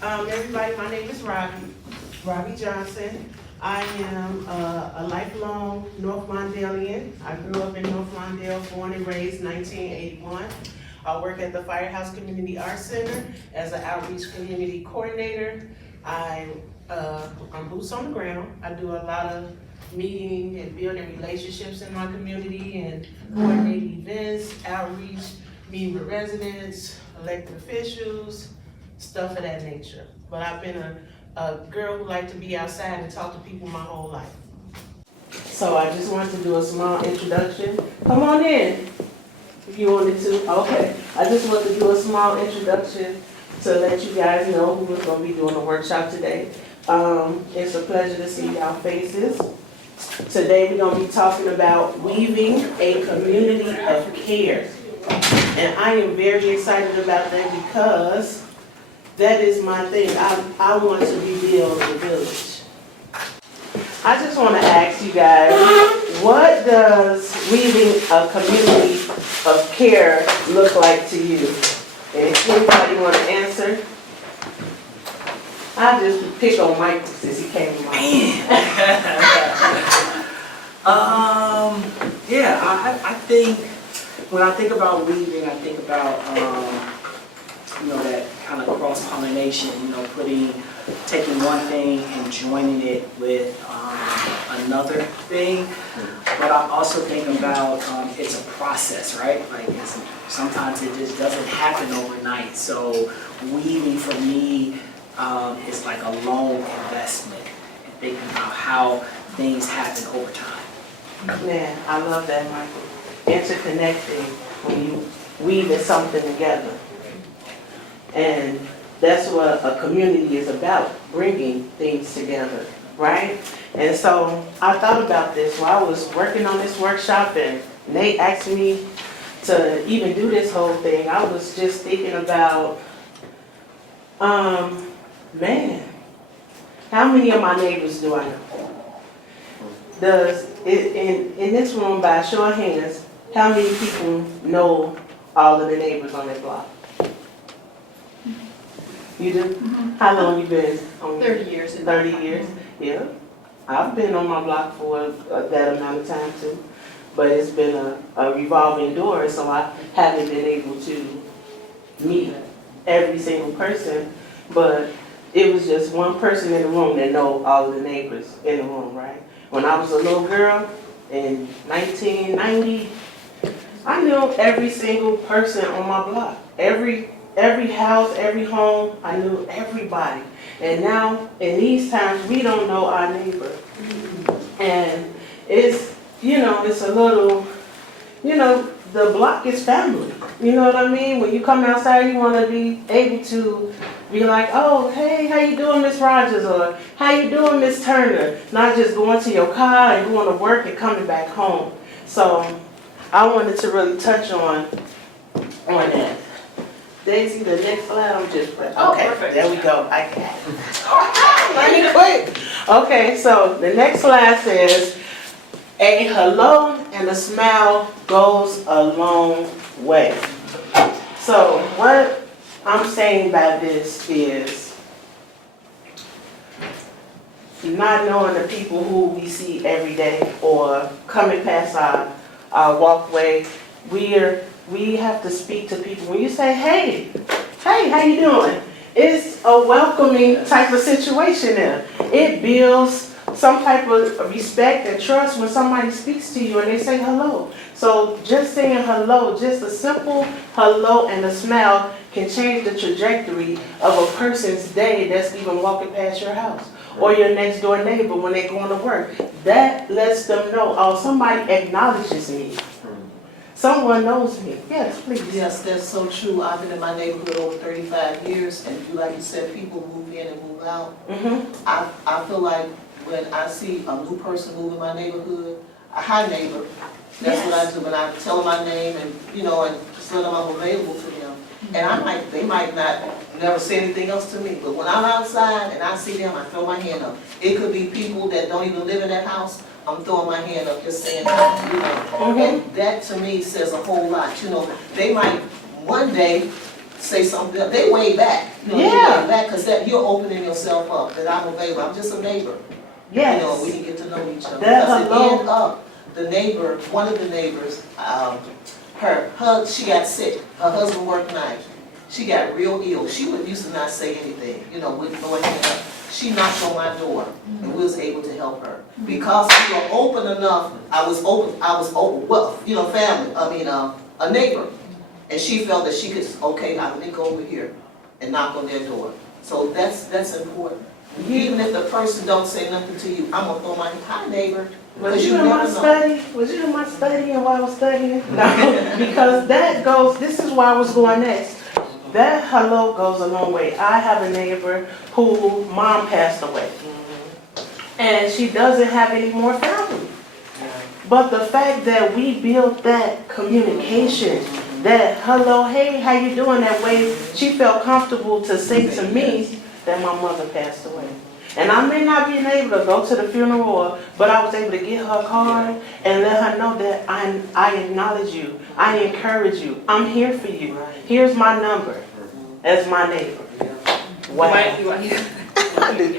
Everybody, my name is Robbie Johnson. I am a lifelong North Mondalean. I grew up in North Mondale, born and raised 1981. I work at the Firehouse Community Arts Center as an outreach community coordinator. I'm boots on the ground. I do a lot of meeting and building relationships in my community and coordinating events, outreach, meeting with residents, elected officials, stuff of that nature. But I've been a girl who liked to be outside and talk to people my whole life. So I just wanted to do a small introduction. Come on in, if you wanted to. Okay. I just wanted to do a small introduction to let you guys know who was going to be doing the workshop today. It's a pleasure to see y'all faces. Today we're going to be talking about weaving a community of care. And I am very excited about that because that is my thing. I want to rebuild the village. I just want to ask you guys, what does weaving a community of care look like to you? And if anybody want to answer? I just pick on Michael since he came to mind. I think when I think about weaving, I think about that kind of cross-pollination, taking one thing and joining it with another thing. But I also think about it's a process, right? Like sometimes it just doesn't happen overnight. So weaving for me is like a long investment and thinking about how things happen over time. Man, I love that, Michael. Interconnecting when you weaving something together. And that's what a community is about, bringing things together, right? And so I thought about this while I was working on this workshop and Nate asked me to even do this whole thing. I was just thinking about, man, how many of my neighbors do I know? In this room, by a show of hands, how many people know all of the neighbors on that block? You do? Mm-hmm. How long you been on? 30 years. 30 years? Yeah. I've been on my block for that amount of time too. But it's been a revolving door, so I haven't been able to meet every single person. But it was just one person in the room that know all of the neighbors in the room, right? When I was a little girl in 1990, I knew every single person on my block. Every house, every home, I knew everybody. And now, in these times, we don't know our neighbor. And it's, it's a little, the block is family. You know what I mean? When you come outside, you want to be able to be like, oh, hey, how you doing, Miss Rogers? Or how you doing, Miss Turner? Not just going to your car and going to work and coming back home. So I wanted to really touch on that. Daisy, the next slide, I'm just okay, perfect. There we go. I got it. Learning quick. Okay, so the next slide says, a hello and a smile goes a long way. So what I'm saying by this is not knowing the people who we see every day or coming past our walkway. We have to speak to people. When you say, hey, how you doing? It's a welcoming type of situation there. It builds some type of respect and trust when somebody speaks to you and they say hello. So just saying hello, just a simple hello and a smile can change the trajectory of a person's day that's even walking past your house or your next door neighbor when they're going to work. That lets them know, oh, somebody acknowledges me. Someone knows me. Yes, please. Yes, that's so true. I've been in my neighborhood over 35 years, and like you said, people move in and move out. Mm-hmm. I feel like when I see a new person move in my neighborhood, a hi neighbor, that's what I do. When I tell them my name and and just let them I'm available to them. And they might not never say anything else to me, but when I'm outside and I see them, I throw my hand up. It could be people that don't even live in that house. I'm throwing my hand up, just saying hi, And that to me says a whole lot. They might one day say something, they way back. You know, Yeah. they way back, because that, you're opening yourself up, that I'm available, I'm just a neighbor. Yes. You know, we can get to know each other. That Because it hello. ended up, the neighbor, one of the neighbors, she got sick, her husband worked night. She got real ill, she used to not say anything, you know, wouldn't go ahead. She knocked on my door, and we was able to help her. Because we were open enough, I was open, well, you know, family, a neighbor. And she felt that she could, okay, let me go over here and knock on their door. So that's important. Even if the person don't say nothing to you, I'm gonna throw my, hi neighbor. Was you in my study? Was you in my study and while I was studying? No, because that goes, this is where I was going next. That hello goes a long way. I have a neighbor who mom passed away. And she doesn't have any more family. But the fact that we built that communication, that hello, hey, how you doing, that way she felt comfortable to say to me that my mother passed away. And I may not be able to go to the funeral, but I was able to get her a card and let her know that I acknowledge you, I encourage you, I'm here for you. Here's my number as my neighbor. Wow.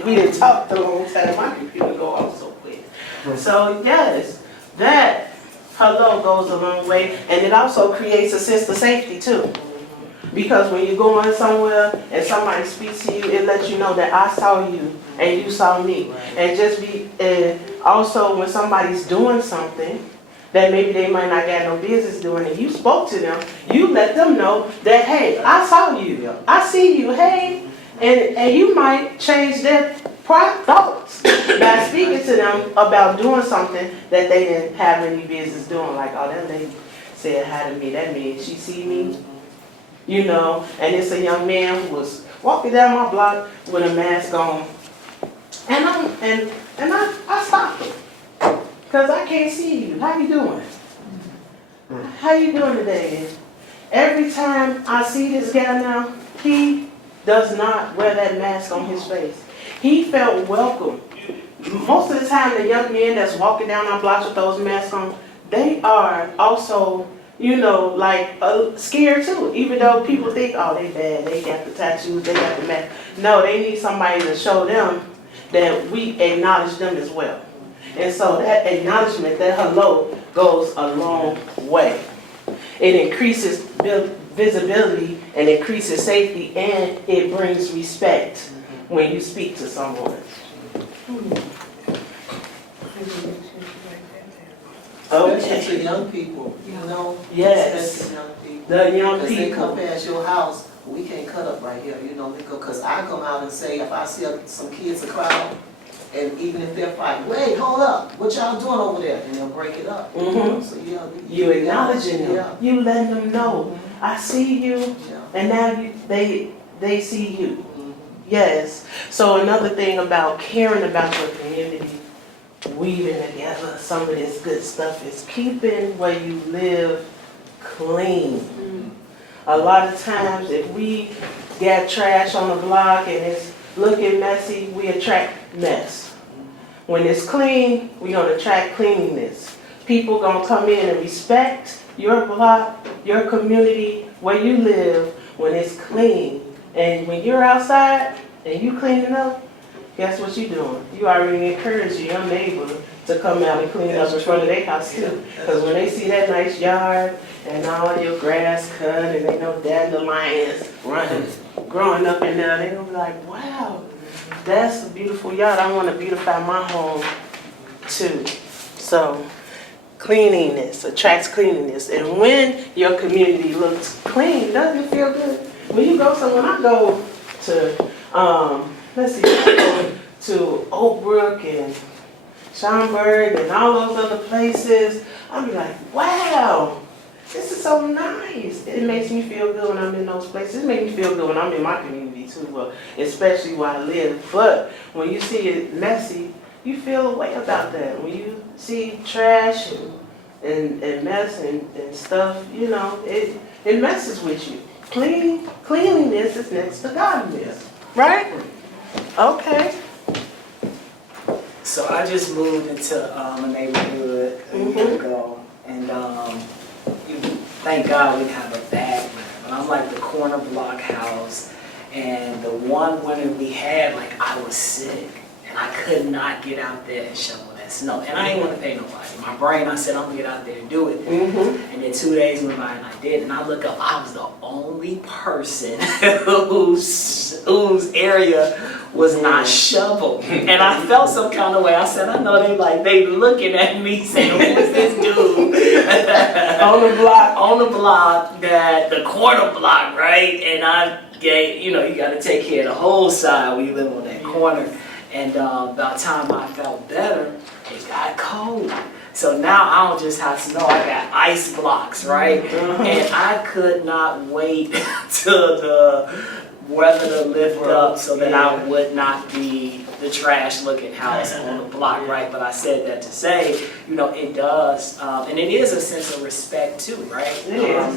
We didn't talk a long time. My computer go off so quick. So yes, that hello goes a long way, and it also creates a sense of safety too. Because when you're going somewhere and somebody speaks to you, it lets you know that I saw you and you saw me. And also when somebody's doing something that maybe they might not got no business doing, and you spoke to them, you let them know that, hey, I saw you, I see you, hey, and you might change their thoughts by speaking to them about doing something that they didn't have any business doing. Like, oh, that lady said hi to me, that means she see me. You know, and it's a young man who was walking down my block with a mask on, and I stopped him because I can't see you. How you doing? How you doing today? Every time I see this guy now, he does not wear that mask on his face. He felt welcome. Most of the time, the young men that's walking down our blocks with those masks on, they are also, you know, like scared too, even though people think, oh, they bad, they got the tattoos, they got the mask. No, they need somebody to show them that we acknowledge them as well. And so that acknowledgement, that hello, goes a long way. It increases visibility and increases safety, and it brings respect when you speak to someone. Especially to young people, you know? Yes. Especially young people. The young Because they come people. past your house, we can't cut up right here, you know, because I come out and say, if I see some kids a crowd, and even if they're fighting, wait, hold up, what y'all doing over there? And they'll break it up. Mhm. So yeah, You acknowledging them. Yeah. You letting them know, I see you, Yeah. and now they see you. Mhm. Yes. So another thing about caring about your community, weaving together some of this good stuff, is keeping where you live clean. A lot of times if we got trash on the block and it's looking messy, we attract mess. When it's clean, we're gonna attract cleanliness. People gonna come in and respect your block, your community, where you live when it's clean. And when you're outside and you cleaning up, guess what you're doing? You already encourage your neighbor to come out and clean up in front of their house too. Because when they see that nice yard and all your grass cut and they know dandelions growing up in there, they're gonna be like, wow, that's a beautiful yard. I want to beautify my home too. So cleanliness attracts cleanliness. And when your community looks clean, doesn't it feel good? When you go somewhere, when I go to, I go to Oak Brook and Schaumburg and all those other places, I'll be like, wow, this is so nice. It makes me feel good when I'm in those places. It makes me feel good when I'm in my community too, but especially where I live. But when you see it messy, you feel a way about that. When you see trash and mess and stuff, you know, it messes with you. Cleanliness is next to godliness, right? Okay. So I just moved into a neighborhood a year ago, and thank God we have a bad one. But I'm like the corner corner block house, and the one winter we had, like, I was sick, and I could not get out there and shovel that snow. And I didn't want to pay nobody. In my brain, I said, I'm going to get out there and do it. And then 2 days went by, and I did. And I look up, I was the only person whose area was not shoveled. And I felt some kind of way. I said, I know they looking at me saying, who is this dude? On the block, that the corner block, right? And I gave, you got to take care of the whole side when you live on that corner. And by the time I felt better, it got cold. So now I don't just have snow, I got ice blocks, right? And I could not wait till the weather to lift up so that I would not be the trash looking house on the block, right? But I said that to say, it does, and it is a sense of respect too, right?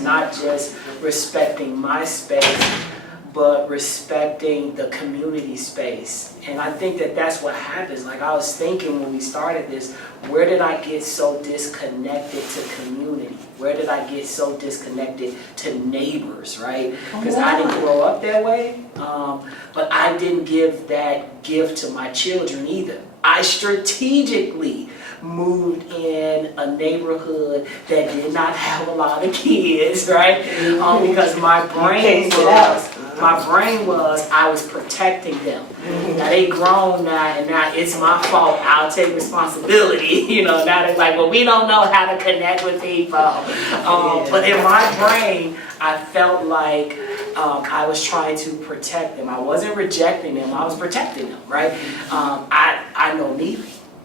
Not just respecting my space, but respecting the community space. And I think that that's what happens. Like I was thinking when we started this, where did I get so disconnected to community? Where did I get so disconnected to neighbors, right? Because I didn't grow up that way, but I didn't give that gift to my children either. I strategically moved in a neighborhood that did not have a lot of kids, right? Because my brain was I was protecting them. Now they grown now, and now it's my fault. I'll take responsibility. Now they're like, well, we don't know how to connect with people. But in my brain, I felt like I was trying to protect them. I wasn't rejecting them. I was protecting them, right? I know me.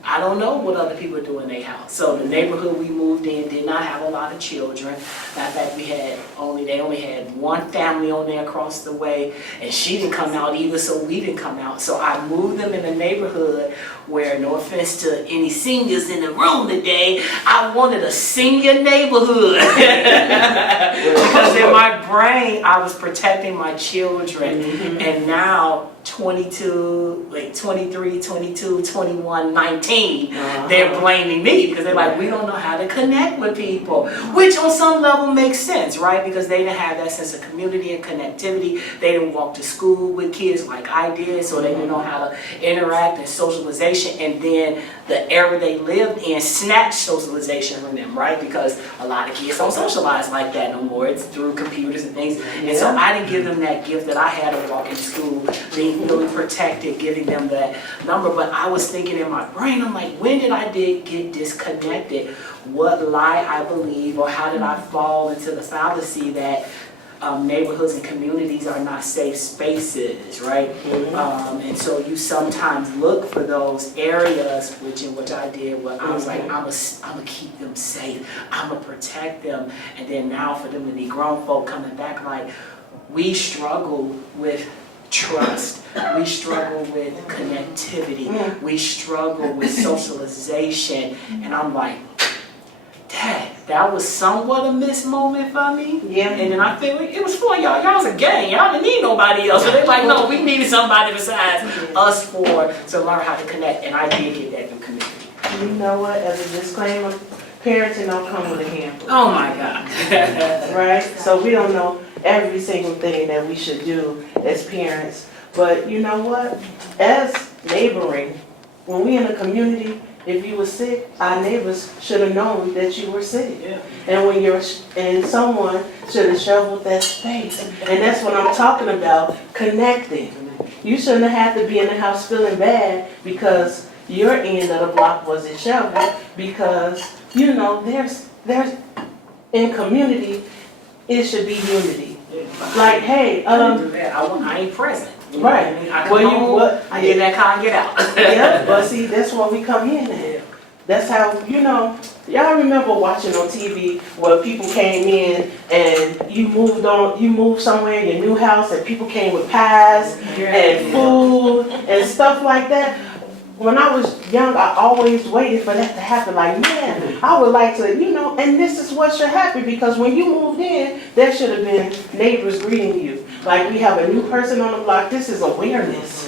I don't know what other people do in their house. So the neighborhood we moved in did not have a lot of children. Matter of fact, they only had one family on there across the way, and she didn't come out either, so we didn't come out. So I moved them in a neighborhood where, no offense to any seniors in the room today, I wanted a senior neighborhood. Because in my brain, I was protecting my children. And now 23, 22, 21, 19, they're blaming me because they're like, we don't know how to connect with people, which on some level makes sense, right? Because they didn't have that sense of community and connectivity. They didn't walk to school with kids like I did, so they didn't know how to interact and socialization. And then the era they lived in snatched socialization from them, right? Because a lot of kids don't socialize like that no more. It's through computers and things. And so I didn't give them that gift that I had of walking to school, being really protected, giving them that number. But I was thinking in my brain, I'm like, when did I get disconnected? What lie I believe, or how did I fall into the fallacy that neighborhoods and communities are not safe spaces, right? And so you sometimes look for those areas, which I did, where I was like, I'm gonna keep them safe, I'm gonna protect them. And then now for them to be grown folk coming back, like, we struggle with trust, we struggle with connectivity, we struggle with socialization. And I'm like, Dad, that was somewhat a missed moment for me. And then I feel like it was for y'all. Y'all was a gang. Y'all didn't need nobody else. So they're like, no, we needed somebody besides us to learn how to connect. And I did get that through community. You know what? As a disclaimer, parenting don't come with a handbook. Oh my God. Right? So we don't know every single thing that we should do as parents. But you know what? As neighboring, when we in a community, if you were sick, our neighbors should have known that you were sick. And someone should have shoveled that space. And that's what I'm talking about, connecting. You shouldn't have had to be in the house feeling bad because your end of the block wasn't shoveled, because, there's in community, it should be unity. Like, hey, I ain't present. Right. I get that car and get out. Yeah, but see, that's where we come in at. That's how, y'all remember watching on TV where people came in and you moved somewhere in your new house and people came with pies and food and stuff like that. When I was young, I always waited for that to happen. Like, man, I would like to, and this is what should happen, because when you moved in, there should have been neighbors greeting you. Like, we have a new person on the block. This is awareness.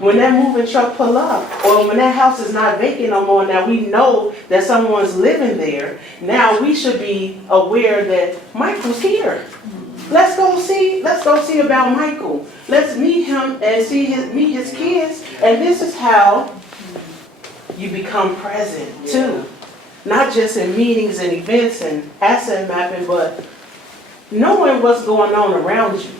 When that moving truck pull up, or when that house is not vacant no more, now we know that someone's living there. Now we should be aware that Michael's here. Let's go see about Michael. Let's meet him and meet his kids. And this is how you become present too. Not just in meetings and events and asset mapping, but knowing what's going on around you.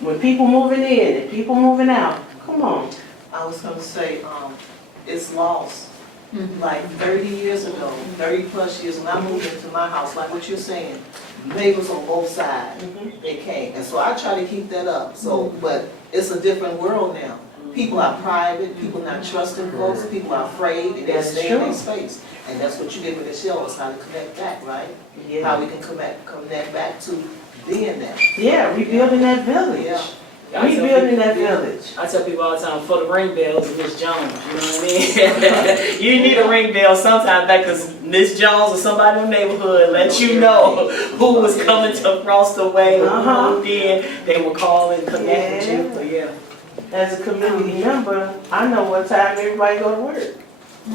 When people moving in and people moving out, come on. I was gonna say, it's lost. Like 30 years ago, 30 plus years, when I moved into my house, like what you're saying, neighbors on both sides, they came. And so I try to keep that up, so, but it's a different world now. People are private, people not trusting folks, people are afraid, and they stay in their space. And that's what you did with the show, is how to connect back, right? Yeah. How we can connect back to being there. Yeah, rebuilding that village. Yeah. Rebuilding that village. I tell people all the time, for the ring bell to Miss Jones, you know what I mean? You need a ring bell sometime back, because Miss Jones or somebody in the neighborhood let you know who was coming to across the way, who moved in, they would call and connect with you, but yeah. As a community member, I know what time everybody go to work.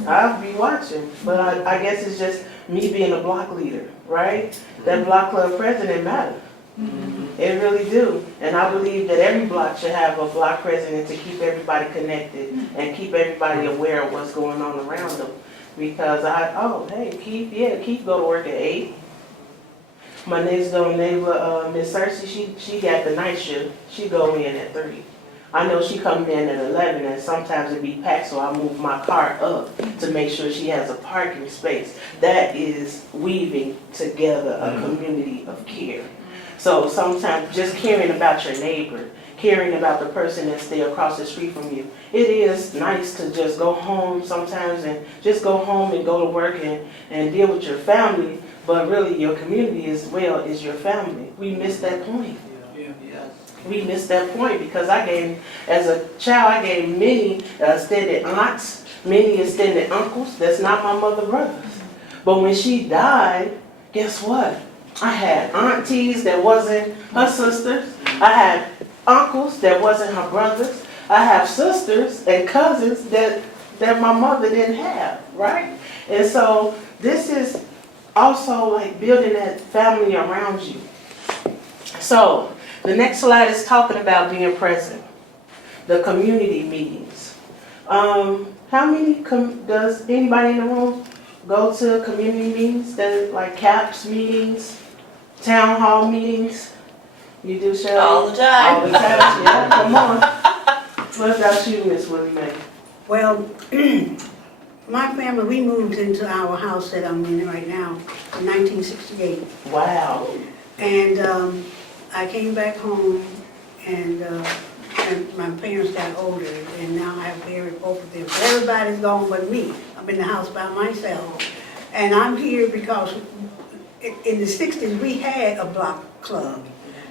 I'll be watching, but I guess it's just me being a block leader, right? That block club president matters. It really do. And I believe that every block should have a block president to keep everybody connected and keep everybody aware of what's going on around them. Because Keith go to work at 8. My next door neighbor, Miss Cersei, she got the night shift. She go in at 3. I know she come in at 11 and sometimes it be packed, so I move my car up to make sure she has a parking space. That is weaving together a community of care. So sometimes just caring about your neighbor, caring about the person that's there across the street from you. It is nice to just go home sometimes and just go home and go to work and deal with your family, but really your community as well is your family. We miss that point. We missed that point because as a child, I gave many extended aunts, many extended uncles. That's not my mother brothers. But when she died, guess what? I had aunties that wasn't her sisters. I had uncles that wasn't her brothers. I have sisters and cousins that my mother didn't have, right? And so this is also like building that family around you. So the next slide is talking about being present. The community meetings. How many does anybody in the room go to community meetings? That like CAPS meetings, town hall meetings? You do, Shelley? All the time. All the time, yeah, come on. What about you, Miss Willie Mae? Well, my family, we moved into our house that I'm in right now in 1968. Wow. And I came back home and my parents got older and now I have buried both of them. So everybody's gone but me. I'm in the house by myself. And I'm here because in the 60s we had a block club.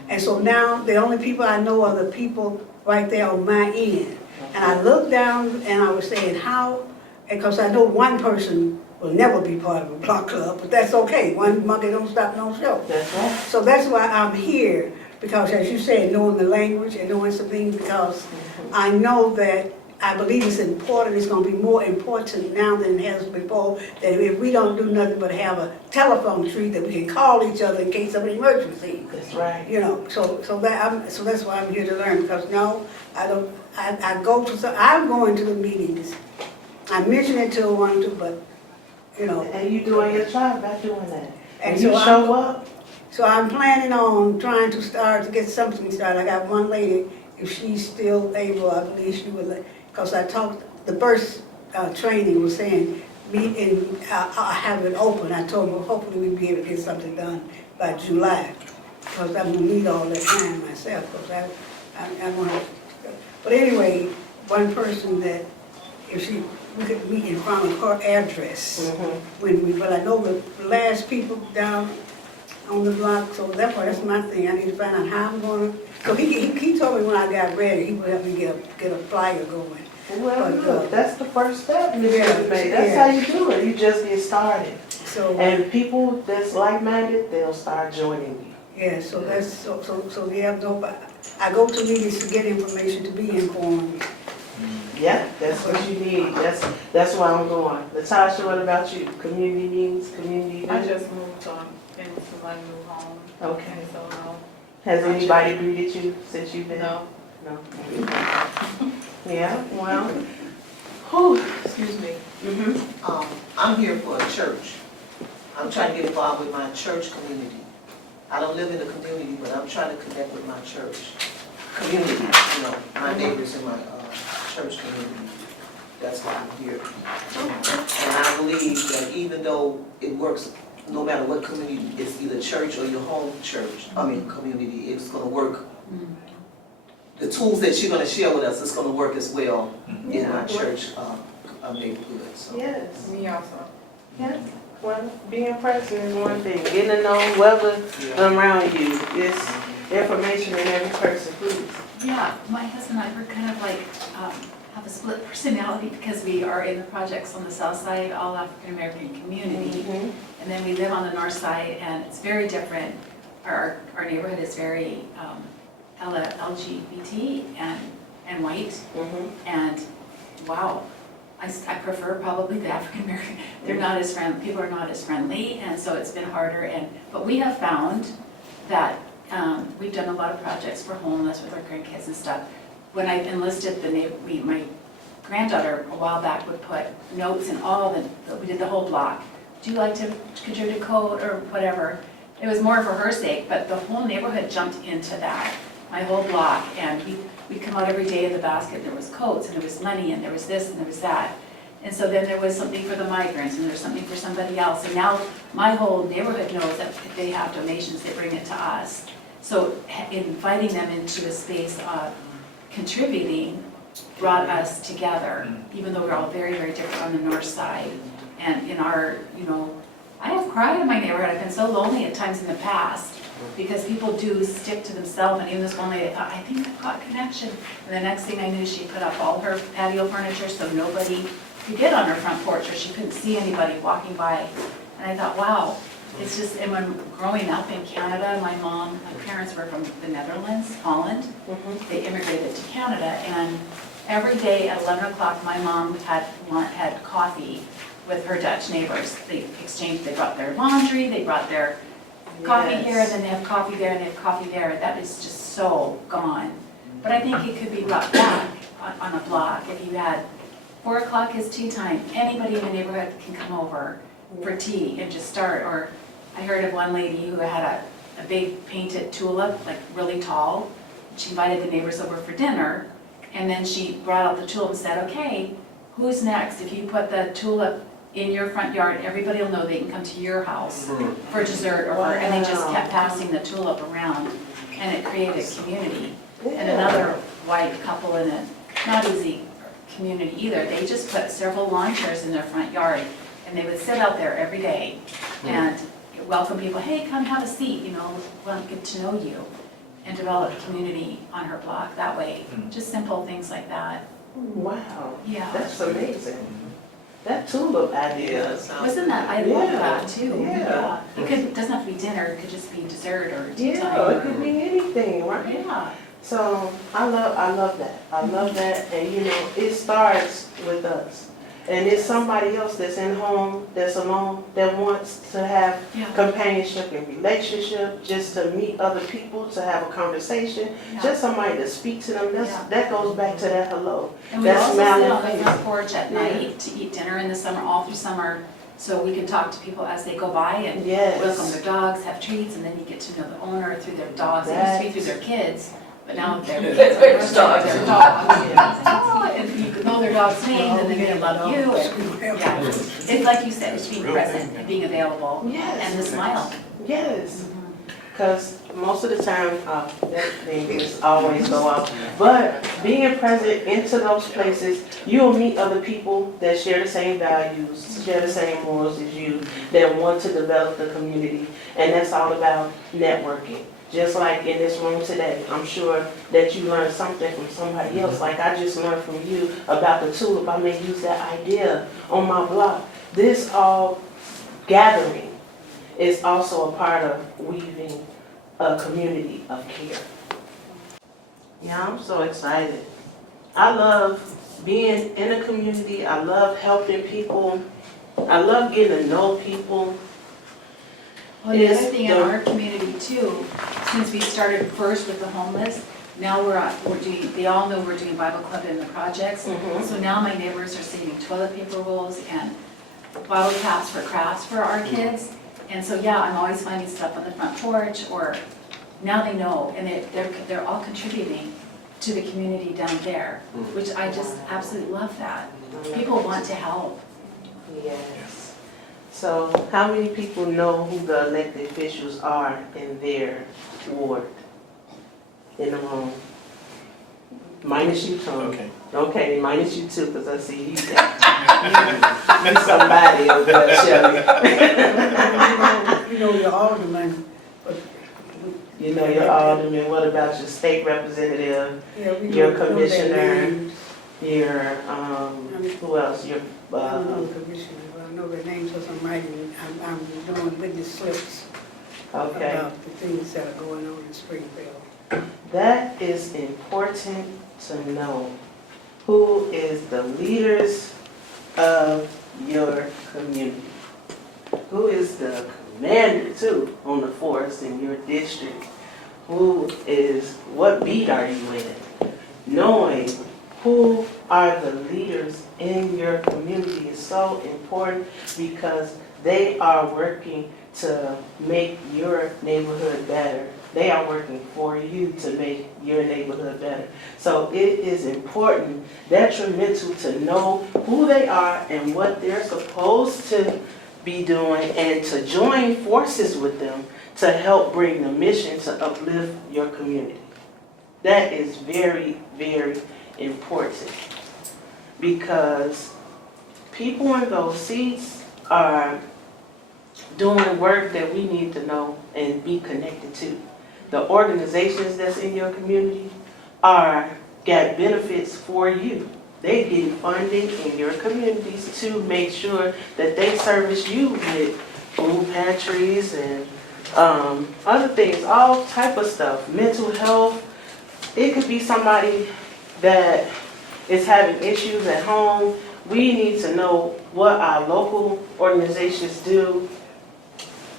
And so now the only people I know are the people right there on my end. And I looked down and I was saying how, because I know one person will never be part of a block club, but that's okay. One monkey don't stop no show. That's right. So that's why I'm here, because as you said, knowing the language and knowing some things, because I know that I believe it's important. It's going to be more important now than it has before, that if we don't do nothing but have a telephone tree that we can call each other in case of an emergency. That's right. You know, so that's why I'm here to learn, because no, I don't, I'm going to the meetings. I mention it to one, too, but, you know. And you doing your job by doing that. And And you so show up. So I'm planning on trying to get something started. I got one lady, if she's still able, I believe she would, because I talked, the first training was saying, meet in, I'll have it open. I told her, hopefully we'll be able to get something done by July, because I'm going to need all that time myself, because I want to. But anyway, one person that, if we could meet in front of her address, but I know the last people down on the block, so that's my thing. I need to find out how I'm going to, so he told me when I got ready, he would help me get a flyer going. Well, But, look, that's the first step, Ms. Yeah, Willie Mae. That's yeah. how you do it. You just get started. So, And people that's like-minded, they'll start joining you. yeah, so that's, so yeah, no, but I go to meetings to get information, to be informed. Yeah, that's what you need. That's why I'm going. Natasha, what about you? Community meetings, community I events? just moved on into my new home. Okay. And so now, Has anybody greeted you since you've been? no, No. Yeah, well, whew, excuse me. I'm here for a church. I'm trying to get involved with my church community. I don't live in the community, but I'm trying to connect with my church community, you know, my neighbors in my church community. That's why I'm here. And I believe that even though it works, no matter what community, it's either church or your home church, community, it's gonna work. The tools that you're gonna share with us, it's gonna work as well in my church neighborhood, so. Yes, me also. yes. Well, being present is one thing. Getting to know whoever around you is information in every person, please. Yeah, my husband and I were kind of like, have a split personality because we are in the projects on the south side, all African-American community. And then we live on the north side and it's very different. Our neighborhood is very LGBT and white. And wow, I prefer probably the African-American. They're not as friendly, people are not as friendly, and so it's been harder. But we have found that we've done a lot of projects for homeless with our grandkids and stuff. When I enlisted my granddaughter a while back would put notes in we did the whole block. Do you like to contribute a coat or whatever? It was more for her sake, but the whole neighborhood jumped into that, my whole block, and we'd come out every day in the basket, and there was coats, and there was money, and there was this, and there was that. And so then there was something for the migrants, and there's something for somebody else. And now my whole neighborhood knows that if they have donations, they bring it to us. So inviting them into a space of contributing brought us together, even though we're all very, very different on the north side. And in our, I have cried in my neighborhood. I've been so lonely at times in the past because people do stick to themselves. And even this one lady, I thought, I think I've got connection. And the next thing I knew, she put up all her patio furniture so nobody could get on her front porch or she couldn't see anybody walking by. And I thought, wow, it's just, and when growing up in Canada, my parents were from the Netherlands, Holland. They immigrated to Canada, and every day at 11 o'clock, my mom had coffee with her Dutch neighbors. They brought their laundry, they brought their coffee here, and then they have coffee there, and they have coffee there. That is just so gone. But I think it could be brought back on a block. If you had 4 o'clock is tea time, anybody in the neighborhood can come over for tea and just start. Or I heard of one lady who had a big painted tulip, like really tall. She invited the neighbors over for dinner, and then she brought out the tulip and said, okay, who's next? If you put the tulip in your front yard, everybody will know they can come to your house for dessert, and they just kept passing the tulip around, and it created community. And another white couple in a not easy community either, they just put several lawn chairs in their front yard, and they would sit out there every day and welcome people, hey, come have a seat, want to get to know you, and develop community on her block that way. Just simple things like that. Wow. Yeah. That's amazing. That tulip idea. Wasn't that, I love Yeah. that too. Yeah. It doesn't have to be dinner, it could just be dessert or tea Yeah, time. it could be anything, right? Yeah. So I love that. I love that, and it starts with us. And it's somebody else that's in home, that's alone, that wants to have Yeah. companionship and relationship, just to meet other people, to have a conversation, Yeah. just somebody to speak to them. That goes back to that hello. And we That also smile sit and on the face. front porch at Yeah. night to eat dinner in the summer, all through summer, so we can talk to people as they go by and Yes. welcome their dogs, have treats, and then you get to know the owner through their dogs. It used to be through their kids, but now their kids are Their dogs. their dogs. Oh, and you know their dog's name, and then they love you. And, yeah, it's like you said, it's being present and being available, Yes. and the smile. Yes. Because most of the time, that thing is always go out. But being present into those places, you'll meet other people that share the same values, share the same morals as you, that want to develop the community. And that's all about networking. Just like in this room today, I'm sure that you learned something from somebody else. Like I just learned from you about the tulip. I may use that idea on my block. This all gathering is also a part of weaving a community of care. Yeah, I'm so excited. I love being in a community. I love helping people. I love getting to know people. Well, the other is thing in the- our community too, since we started first with the homeless, now we're doing, they all know we're doing Bible club in the projects. Mhm. So now my neighbors are saving toilet paper rolls and bottle caps for crafts for our kids. And so, yeah, I'm always finding stuff on the front porch, or now they know, and they're all contributing to the community down there, which I just absolutely love that. People want to help. Yes. So how many people know who the elected officials are in their ward? In the room? Minus you, Tom. Okay. Okay, minus you too, because I see you. You somebody over there, Shelley. You know, your alderman, but, You know your alderman, what about your state representative, yeah, we Your know their commissioner. names. your, who else, your, I don't know the commissioner, but I know their names because I'm writing, I'm doing witness slips okay. about the things that are going on in Springfield. That is important to know. Who is the leaders of your community? Who is the commander too on the force in your district? What beat are you in? Knowing who are the leaders in your community is so important because they are working to make your neighborhood better. They are working for you to make your neighborhood better. So it is important, detrimental to know who they are and what they're supposed to be doing and to join forces with them to help bring the mission to uplift your community. That is very, very important because people in those seats are doing work that we need to know and be connected to. The organizations that's in your community got benefits for you. They get funding in your communities to make sure that they service you with food pantries and other things, all type of stuff, mental health. It could be somebody that is having issues at home. We need to know what our local organizations do,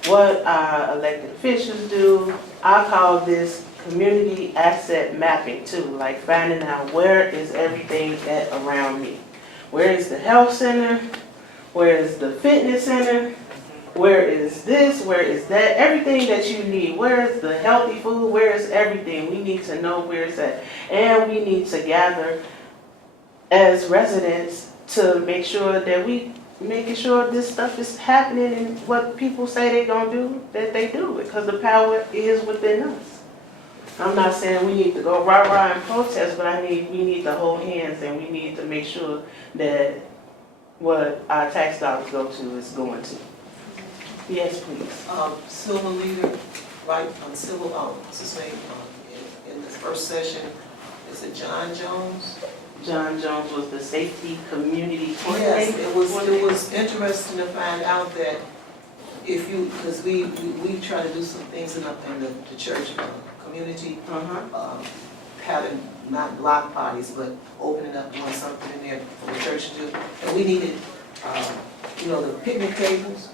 what our elected officials do. I call this community asset mapping too, like finding out where is everything at around me. Where is the health center? Where is the fitness center? Where is this? Where is that? Everything that you need. Where is the healthy food? Where is everything? We need to know where it's at. And we need to gather as residents to make sure that we making sure this stuff is happening and what people say they're gonna do, that they do it, because the power is within us. I'm not saying we need to go rah-rah and protest, but we need to hold hands and we need to make sure that what our tax dollars go to is going to. Yes, please. Civil leader, right, civil, what's his name, in the first session, is it John Jones? John Jones was the safety community Yes, coordinator. it was interesting to find out that if you, because we try to do some things in the church community, having not block parties, but opening up, doing something in there for the church to do. And we needed, the picnic tables.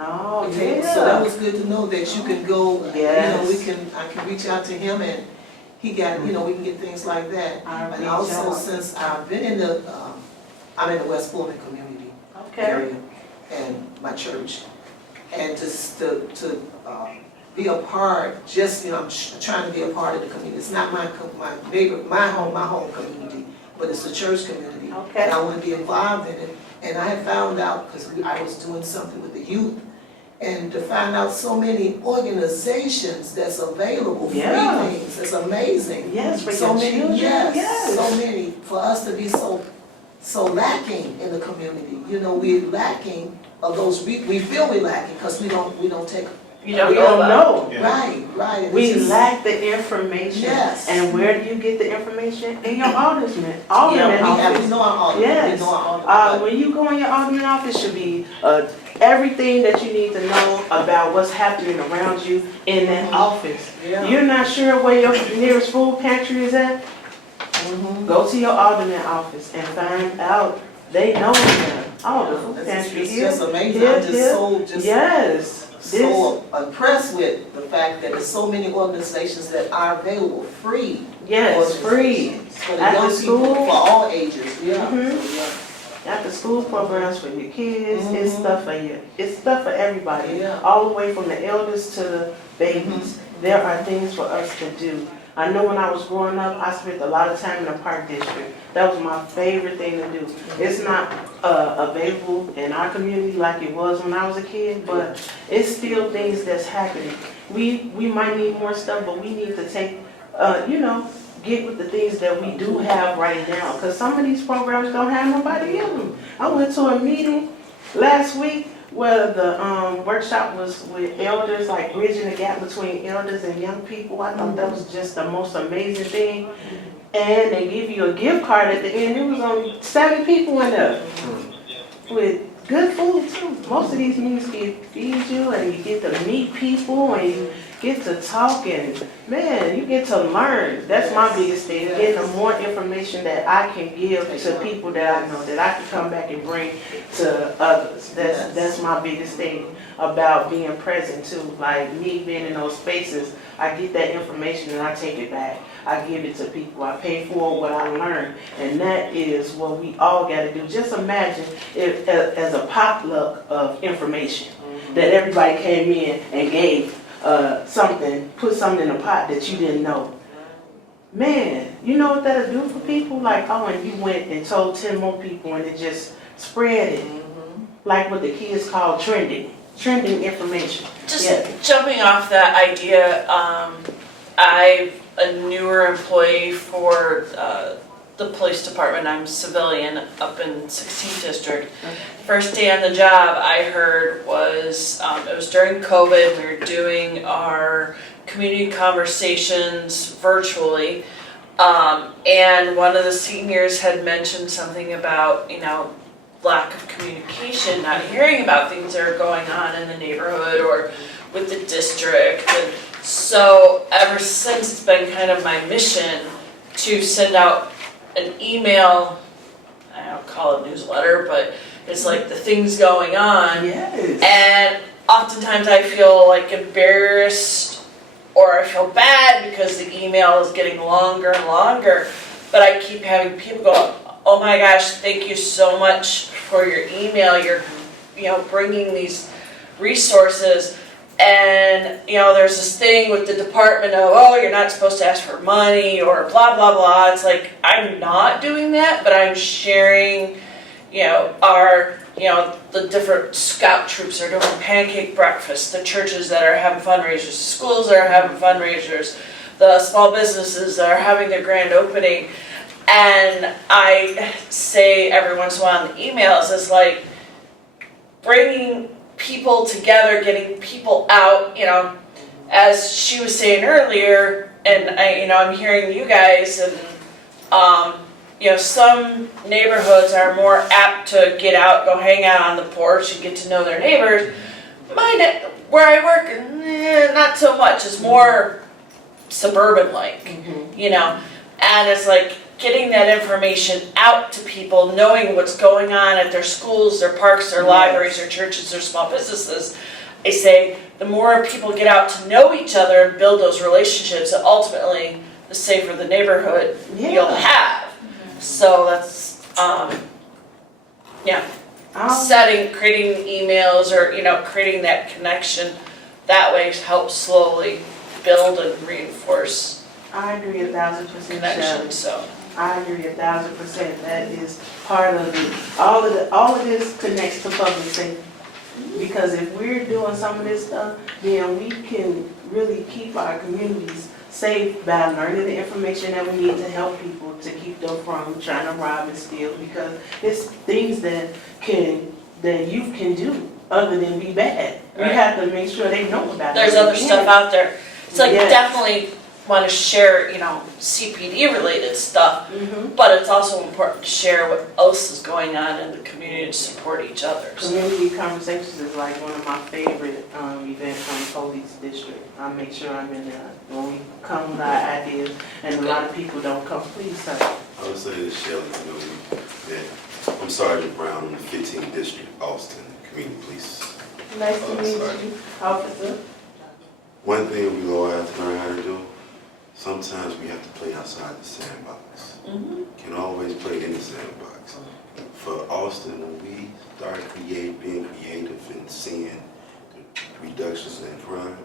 Oh, Okay, yeah. so that was good to know that you can go, Yes. I can reach out to him and he got, we can get things like that. And also, since I've been in I'm in the West Pullman community area and my church. And just to be a part, I'm trying to be a part of the community. It's not my home community, but it's a church community. Okay. And I want to be involved in it. And I had found out, because I was doing something with the youth, and to find out so many organizations that's available, free Yeah. things, it's amazing. Yes, for So your many, children, yes. so many, for us to be so lacking in the community. We're lacking of those, we feel we're lacking because we don't take. We don't know. Yeah. Right. And We it's just- lack the information. Yes. And where do you get the information? In your alderman Yeah, we office. know our audience, Yes. we know our audience. When you go in your alderman office, should be everything that you need to know about what's happening around you in that office. Yeah. You're not sure where your nearest food pantry is at? Mhm. Go to your alderman office and find out. They know that. Oh, the food It's pantry it's here. just amazing, here, I'm just here. so, just. Yes. so impressed with the fact that there's so many organizations that are available, free. Yes, free. For the At the young people, school. for all ages, yeah. Mhm. So, yeah. After school programs for your kids, it's Mhm. stuff for you. It's stuff for everybody. Yeah. All the way from the elders to the babies. There are things for us to do. I know when I was growing up, I spent a lot of time in the park district. That was my favorite thing to do. It's not available in our community like it was when I was a kid, but it's still things that's happening. We might need more stuff, but we need to take, get with the things that we do have right now. Because some of these programs don't have nobody in them. I went to a meeting last week where the workshop was with elders, like bridging the gap between elders and young people. I thought that was just the most amazing thing. And they give you a gift card at the end. There was only 7 people in there with good food too. Most of these meetings feed you, and you get to meet people, and you get to talk, and man, you get to learn. That's my biggest thing, getting more information that I can give to people that I know, that I can come back and bring to others. That's my biggest thing about being present too. Like me being in those spaces, I get that information and I take it back. I give it to people. I pay for what I learn, and that is what we all got to do. Just imagine if, as a potluck of information, that everybody came in and gave something, put something in a pot that you didn't know. Man, you know what that'll do for people? Like, oh, and you went and told 10 more people, and it just spread it. Like what the kids call trending information. Just jumping off that idea, I'm a newer employee for the police department. I'm civilian up in 16th District. First day on the job I heard was, it was during COVID, we were doing our community conversations virtually, and one of the seniors had mentioned something about, lack of communication, not hearing about things that are going on in the neighborhood or with the district. And so ever since, it's been kind of my mission to send out an email, I don't call it newsletter, but it's like the things going on. Yes. And oftentimes I feel like embarrassed or I feel bad because the email is getting longer and longer, but I keep having people go, oh my gosh, thank you so much for your email. You're, bringing these resources. And, there's this thing with the department of, oh, you're not supposed to ask for money or blah, blah, blah. It's like, I'm not doing that, but I'm sharing, the different scout troops are doing pancake breakfast, the churches that are having fundraisers, the schools that are having fundraisers, the small businesses that are having their grand opening. And I say every once in a while in the emails, is like bringing people together, getting people out, as she was saying earlier, and I'm hearing you guys, and some neighborhoods are more apt to get out, go hang out on the porch and get to know their neighbors. Where I work, not so much. It's more suburban-like, and it's like getting that information out to people, knowing what's going on at their schools, their parks, their libraries, their churches, their small businesses. I say the more people get out to know each other and build those relationships, ultimately the safer the neighborhood you'll have. So that's, creating emails or, creating that connection, that way helps slowly build and reinforce I agree 1,000%. connection, so. I agree 1,000%. That is part of it. All of this connects to public safety. Because if we're doing some of this stuff, then we can really keep our communities safe by learning the information that we need to help people to keep them from trying to rob and steal. Because it's things that youth can do other than be bad. We Right. have to make sure they know about it. There's other stuff out there. It's like Yes. definitely want to share, CPD related stuff, Mhm. but it's also important to share what else is going on in the community to support each other. So, Community conversations is like one of my favorite events on the police district. I make sure I'm in there when we come with our ideas, and a lot of people don't come. Please, sir. I would say this, Shelley, that I'm Sergeant Brown in the 15th District, Austin Community Police Nice to meet you, officer. One thing we all have to learn how to do, sometimes we have to play outside the sandbox. Can always play in the sandbox. For Austin, when we started being creative and seeing the reductions in crime,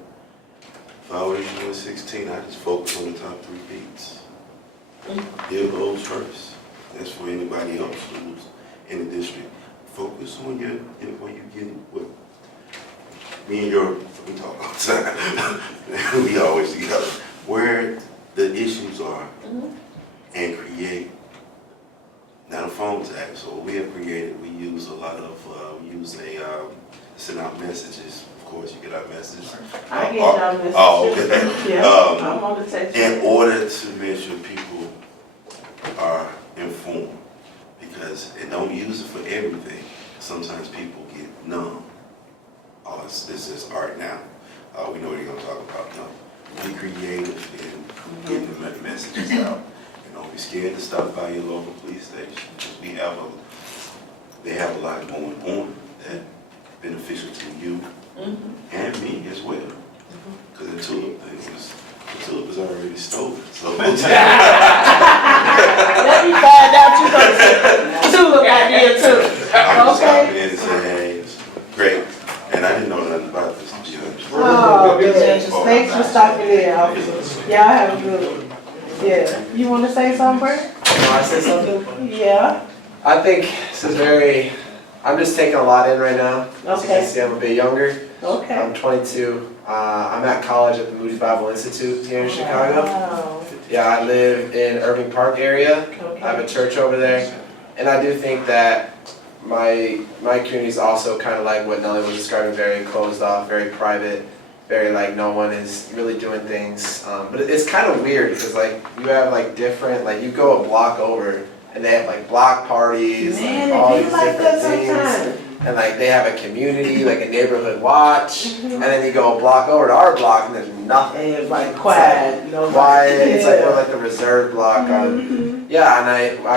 if I was doing 16, I just focus on the top 3 beats. Build those first. That's for anybody else who's in the district. Focus on where you get what. Me and your, we talk all the time. We always together. Where the issues are, and create, not a phone tag. So what we have created, we use a lot of, send out messages. Of course, you get our messages. I get y'all messages. Oh, okay. Yeah, I'm on the text. In order to make sure people are informed, because they don't use it for everything. Sometimes people get numb. Oh, this is art now. We know what you're gonna talk about. No, be creative in getting the messages out. And don't be scared to stop by your local police station, because they have a lot going on that beneficial to you and me as well. Because the tulip is already stolen. So Let me find out you gonna say tulip idea too. I'm just Okay. stopping in and saying, hey, it's great. And I didn't know nothing about this, to be honest. Oh, goodness. Thanks for stopping in, officer. Y'all have a good one. Yeah. You wanna say something, Bert? Can I say something? Yeah. I think this is I'm just taking a lot in right now. As you can Okay. see, I'm a bit younger. Okay. I'm 22. I'm at college at the Moody Bible Institute here in Chicago. Wow. Yeah, I live in Irving Park area. I have Okay. a church over there. And I do think that my community is also kind of like what Nelly was describing, very closed off, very private, very like no one is really doing things. But it's kind of weird because like you have like different, like you go a block over and they have like block parties, Man, like all it be these like different that things. sometimes. And like they have a community, like a neighborhood watch, and then you go a block over to our block and there's nothing. Everybody quiet, no. Quiet, it's like we're like the reserve block on, yeah, and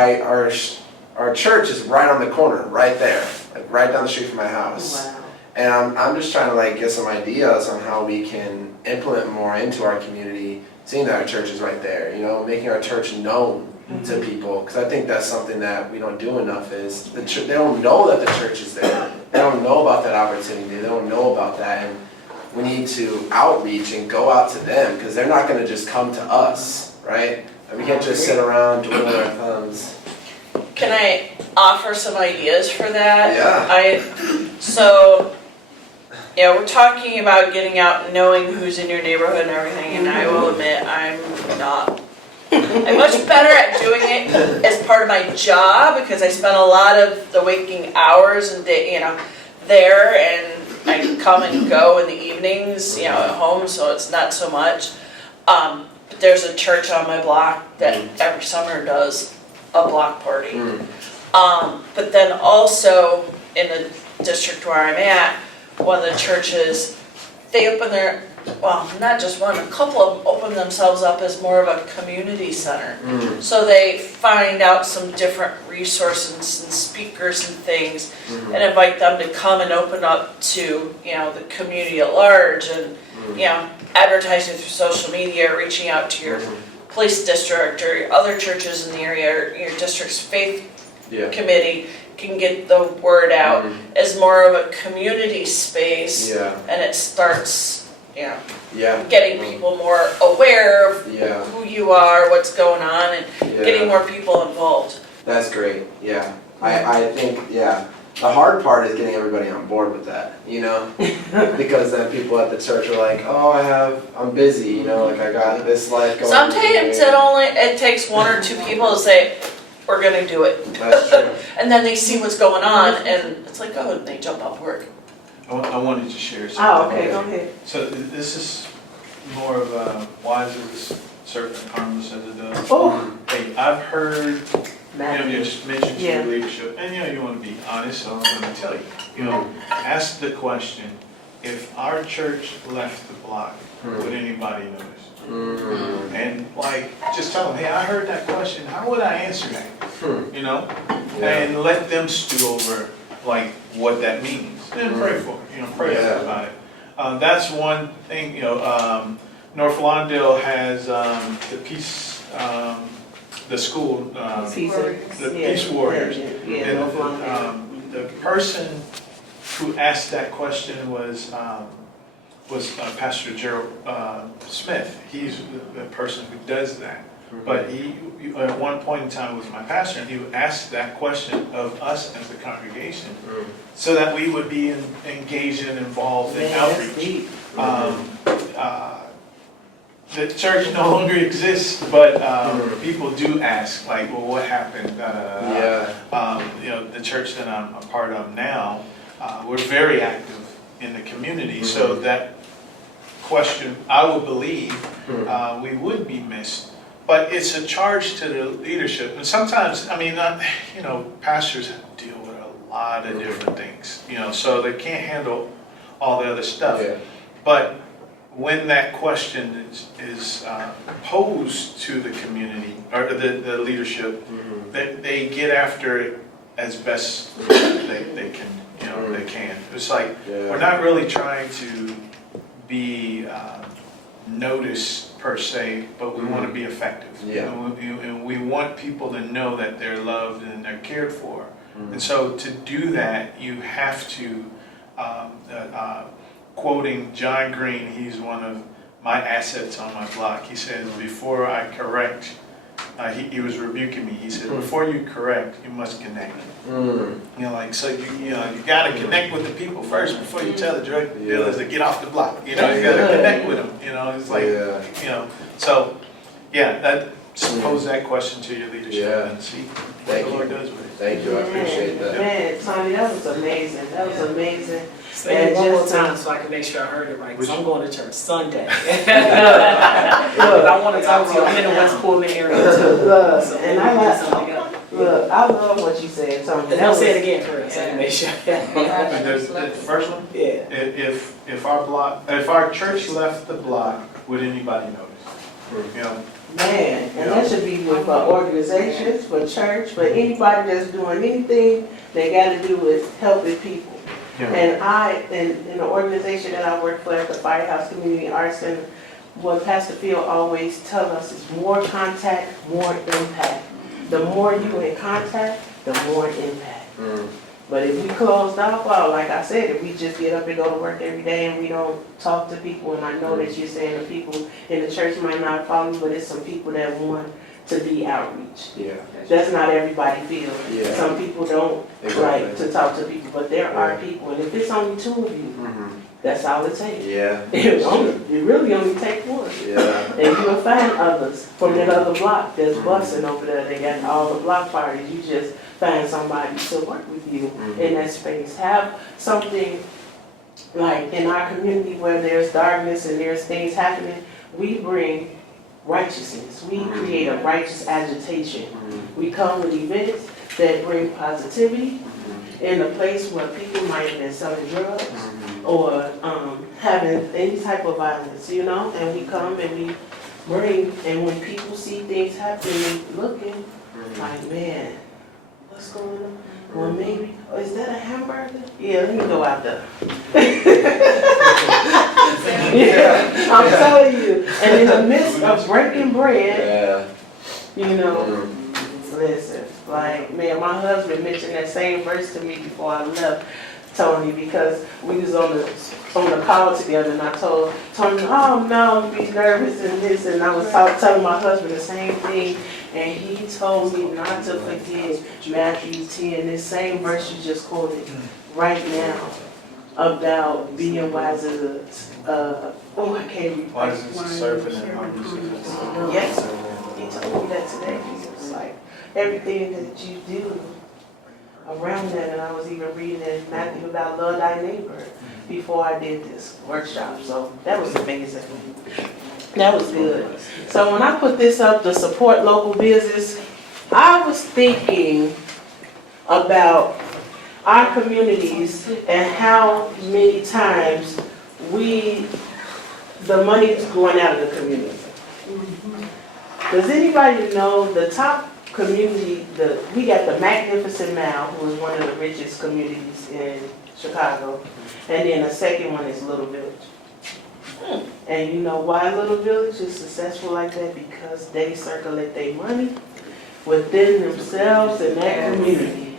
our church is right on the corner, right there, like right down the street from my house. Wow. And I'm just trying to like get some ideas on how we can implement more into our community, seeing that our church is right there, you know, making our church known to people, because I think that's something that we don't do enough is, they don't know that the church is there. They don't know about that opportunity, they don't know about that, and we need to outreach and go out to them, because they're not going to just come to us, right? And we can't just sit around twiddling our thumbs. Can I offer some ideas for that? Yeah. So, we're talking about getting out and knowing who's in your neighborhood and everything, and I will admit, I'm much better at doing it as part of my job, because I spend a lot of the waking hours and there, and I come and go in the evenings, at home, so it's not so much. But there's a church on my block that every summer does a block party. But then also in the district where I'm at, one of the churches, they open not just one, a couple of them open themselves up as more of a community center. So they find out some different resources and speakers and things and invite them to come and open up to, the community at large and, advertising through social media, reaching out to your police district or your other churches in the area, or your district's faith committee can get the word out as more of a community space, and it starts, getting people more aware of who you are, what's going on, and getting more people involved. That's great, yeah. I think, the hard part is getting everybody on board with that, because then people at the church are like, oh, I'm busy, like I got this life going on. Sometimes it takes one or two people to say, we're gonna do it. That's true. And then they see what's going on, and it's like, oh, and they jump off work. I wanted to share something. Oh, okay, go ahead. So this is more of a wise as a serpent, harmless as a dove. Oh. Hey, I've heard, you just mentioned Yeah. your leadership, and you want to be honest, so I'm going to tell you. Ask the question, if our church left the block, would anybody notice? And just tell them, hey, I heard that question, how would I answer that? And let them stew over what that means. and pray for it, pray Yeah. about it. That's one thing, North Lawndale has the Peace, the school, Peace, the yeah, Peace Warriors. Yeah, And North Lawndale. the person who asked that question was Pastor Gerald Smith. He's the person who does that. But he, at one point in time, was my pastor, and he would ask that question of us as a congregation, so that we would be engaged and involved in Man, that's outreach. deep. The church no longer exists, but people do ask, like, well, what happened? Yeah. The church that I'm a part of now, we're very active in the community, so that question, I would believe, we would be missed. But it's a charge to the leadership, and sometimes, pastors have to deal with a lot of different things, so they can't handle all the other stuff. Yeah. But when that question is posed to the community, or the leadership, they get after it as best they can, they can. It's like, we're not really trying to be noticed per se, but we want to be effective. Yeah. And we want people to know that they're loved and they're cared for. And so to do that, you have to, quoting John Green, he's one of my assets on my block. He says, before I correct, he was rebuking me. He said, before you correct, you must connect. So you got to connect with the people first before you tell the drug dealers to get off the block. You got to connect with them. It's like, so that pose that question to your leadership and see what the Lord does with it. Thank you, I appreciate that. Man, Tony, that was amazing. That was amazing. Say it one more just time so I can make sure I heard it right, because I'm going to church Sunday. Look, I want to talk to you, I'm in the West Pullman area too. Look, So and we I can do like, something else. look, I love what you said, Tony. And That don't say it was- again first, I can make sure. And there's the first one. Yeah. If our church left the block, would anybody notice? Man, and that should be with organizations, for church, for anybody that's doing anything they gotta do with helping people. And in the organization that I work for at the Firehouse Community Arts Center, what Pastor Phil always tells us is more contact, more impact. The more you in contact, the more impact. But if we closed off, well, like I said, if we just get up and go to work every day and we don't talk to people, and I know that you're saying the people in the church might not follow you, but it's some people that want to be outreach. Yeah. That's not everybody feels. Yeah. Some people don't Exactly. like to talk to people, but there are people, and if it's only two of you, that's all it takes. Yeah. It really only takes one. Yeah. And you'll find others from that other block that's busting over there. They got all the block parties. You just find somebody to work with you in that space. Have something like in our community where there's darkness and there's things happening, we bring righteousness. We create a righteous agitation. We come with events that bring positivity in a place where people might have been selling drugs or having any type of violence, and we come and we bring, and when people see things happening, looking like, man, what's going on? Well, maybe, is that a hamburger? Yeah, let me go out there. Yeah, I'm telling you. And in the midst of breaking bread, listen, like, man, my husband mentioned that same verse to me before I left, Tony, because we was on the call together, and I told Tony, oh no, be nervous and this, and I was telling my husband the same thing, and he told me not to forget Matthew 10, this same verse you just quoted right now, about being wise as I can't read. Why is this a serpent and harmless as a Yes, he told me that today. He was like, everything that you do around that, and I was even reading in Matthew about love thy neighbor before I did this workshop, so that was amazing. That was good. So when I put this up to support local business, I was thinking about our communities and how many times the money is going out of the community. Does anybody know the top community, we got the Magnificent Mile, who is one of the richest communities in Chicago. And then the second one is Little Village. And you know why Little Village is successful like that? Because they circulate their money within themselves and that community.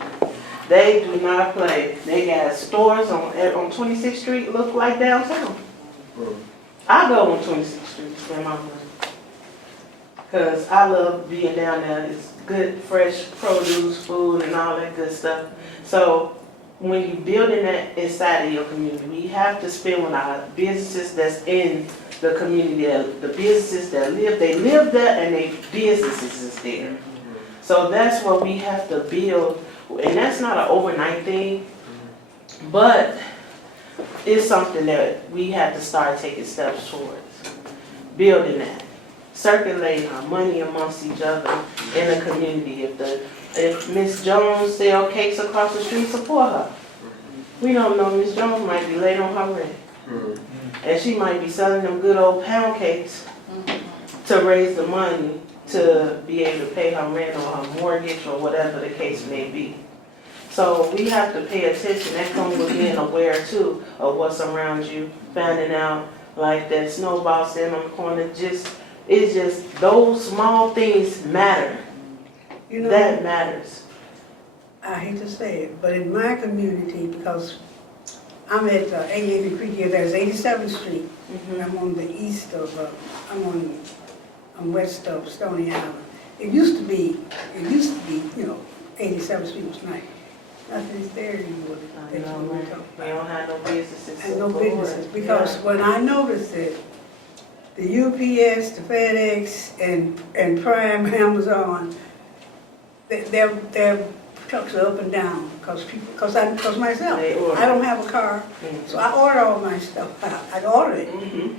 They do not play. They got stores on 26th Street, look like downtown. I go on 26th Street to spend my money. Cause I love being down there. It's good, fresh produce, food, and all that good stuff. So when you building that inside of your community, we have to spend with our businesses that's in the community, the businesses that live, they live there and they businesses is there. So that's what we have to build, and that's not an overnight thing, but it's something that we have to start taking steps towards, building that. Circulating our money amongst each other in the community. If Miss Jones sell cakes across the street, support her. We don't know, Miss Jones might be late on her rent. And she might be selling them good old pound cakes to raise the money to be able to pay her rent or her mortgage or whatever the case may be. So we have to pay attention. That comes with being aware too of what's around you, finding out like that snowball sitting on the corner, it's just those small things matter. You know, That matters. I hate to say it, but in my community, because I'm at 88th Creek here, there's 87th Street. I'm on the east of, I'm west of Stony Island. It used to be, you know, 87th Street was nice. Nothing is there anymore. I know, right? We don't have no businesses. And no businesses, because when I noticed it, the UPS, the FedEx, and Prime, Amazon, their trucks are up and down, because myself, They order. I don't have a car, so I order all my stuff. I order it.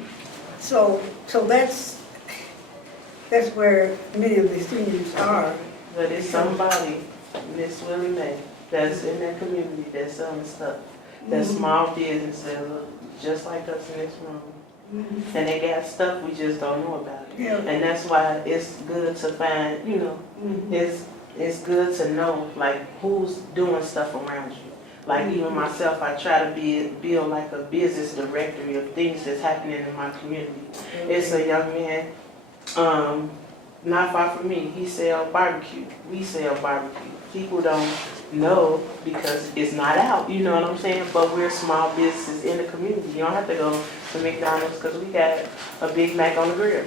So that's where many of the seniors are. But it's somebody, Miss Willie Mae, that's in that community that's selling stuff. That small business that look just like us in this room. And they got stuff we just don't know about it. Yeah. And that's why it's good to find, you know, it's good to know like who's doing stuff around you. Like even myself, I try to build like a business directory of things that's happening in my community. It's a young man, not far from me, he sell barbecue. We sell barbecue. People don't know because it's not out, you know what I'm saying? But we're small businesses in the community. You don't have to go to McDonald's because we got a Big Mac on the grill.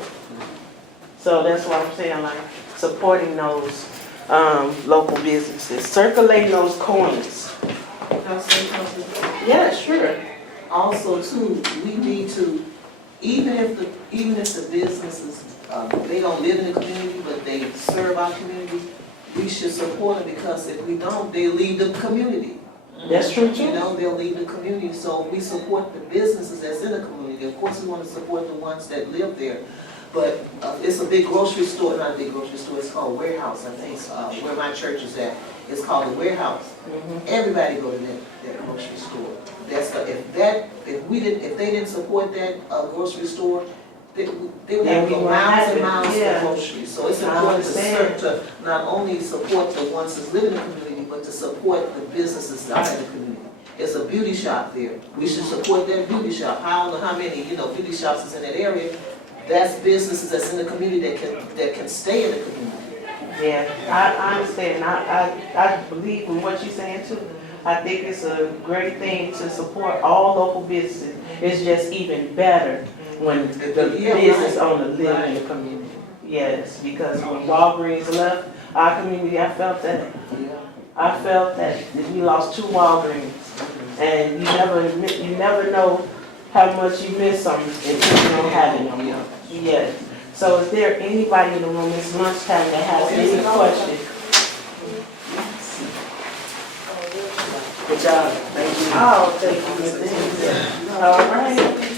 So that's what I'm saying, like supporting those local businesses, circulating those coins. Can I say something? Yeah, sure. Also too, we need to, even if the businesses, they don't live in the community, but they serve our community, we should support them, because if we don't, they leave the community. That's true too. You know, they'll leave the community, so we support the businesses that's in the community. Of course, we want to support the ones that live there. But it's a big grocery store, not a big grocery store, it's called Warehouse, I think, where my church is at. It's called the Warehouse. Everybody go to that grocery store. If they didn't support that grocery store, they would have to go miles and miles for groceries. So it's important to not only support the ones that live in the community, but to support the businesses that are in the community. It's a beauty shop there. We should support that beauty shop. I don't know how many, beauty shops is in that area. That's businesses that's in the community that can stay in the community. Yeah, I understand. I believe in what you're saying too. I think it's a great thing to support all local businesses. It's just even better when the business owner lives in the community. Yes, because when Walgreens left our community, I felt that. I felt that we lost 2 Walgreens, and you never know how much you miss something if you don't have it no more. Yes. So is there anybody in the room, it's lunchtime, that has any questions? Good job. Thank you. Oh, thank you, Mr. Henderson. All right.